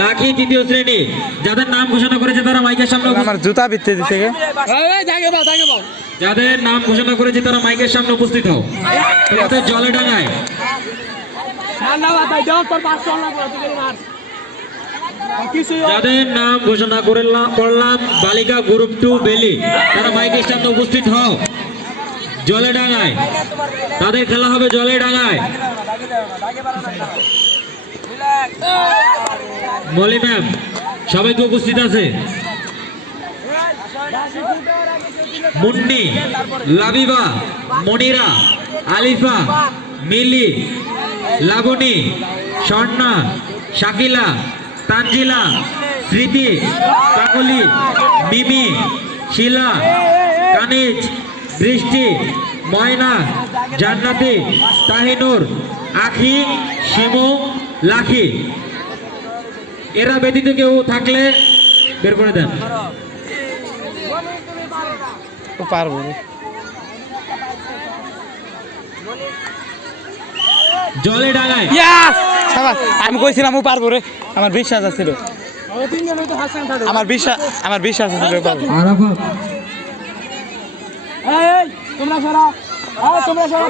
লাখি তৃতীয় শ্রেণী। যাদের নাম ঘোষণা করেছে তারা মাইকের সামনে আমার জুতা বিতে দিছে গে যাদের নাম ঘোষণা করেছে তারা মাইকের সামনে উপস্থিত হও। তোমাদের জলে ডাঙায় যাদের নাম ঘোষণা করলাম বালিকা গ্রুপ 2 বেলি, তারা মাইকের সামনে উপস্থিত হও। জলে ডাঙায় তাদের খেলা হবে জলে ডাঙায়। মলি ম্যাম সবাইকে উপস্থিত আছে। মুন্নি, লাবিবা, মনিরা, আলিফা, মিলি, লাবণী, স্বর্ণা, শাকিলা, তানজিলা, স্মৃতি, কাকলি, মিমি, শিলা, কানিজ, বৃষ্টি, ময়না, জান্নাতি, তাহিনুর, আখি, শিমু, লাখি। এরা ব্যতীত কেউ থাকলে বের করে দেন। পারবো জলে ডাঙায় আমি কইছিলাম ও পারবো রে, আমার বিশ্বাস আছিল, আমার বিশ্বাস আছিল তোমরা সরা, তোমরা সরা,